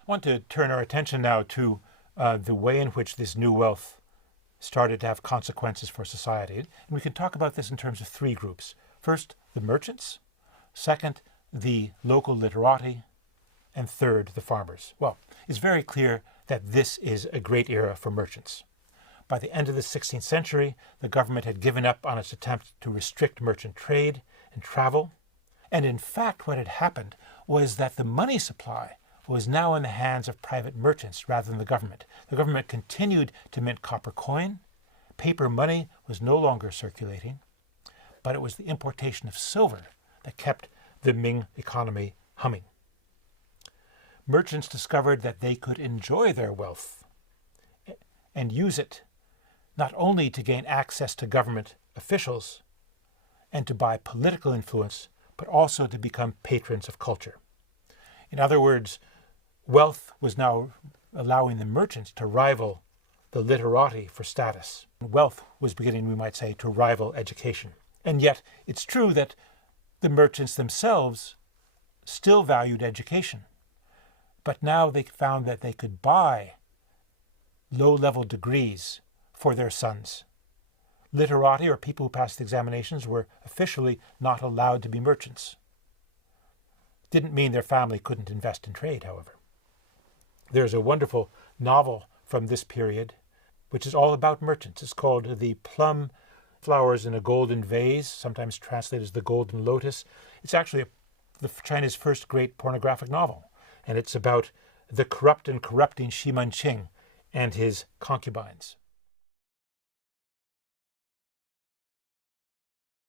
I want to turn our attention now to the way in which this new wealth started to have consequences for society. And we can talk about this in terms of three groups. First, the merchants. Second, the local literati. And third, the farmers. Well, it's very clear that this is a great era for merchants. By the end of the 16th century, the government had given up on its attempt to restrict merchant trade and travel. And in fact, what had happened was that the money supply was now in the hands of private merchants rather than the government. The government continued to mint copper coin. Paper money was no longer circulating, but it was the importation of silver that kept the Ming economy humming. Merchants discovered that they could enjoy their wealth and use it not only to gain access to government officials and to buy political influence, but also to become patrons of culture. In other words, wealth was now allowing the merchants to rival the literati for status. Wealth was beginning, we might say, to rival education. And yet, it's true that the merchants themselves still valued education. But now they found that they could buy low-level degrees for their sons. Literati, or people who passed the examinations, were officially not allowed to be merchants. Didn't mean their family couldn't invest in trade, however. There's a wonderful novel from this period, which is all about merchants. It's called The Plum Flowers in a Golden Vase, sometimes translated as The Golden Lotus. It's actually China's first great pornographic novel, and it's about the corrupt and corrupting Xi Manqing and his concubines.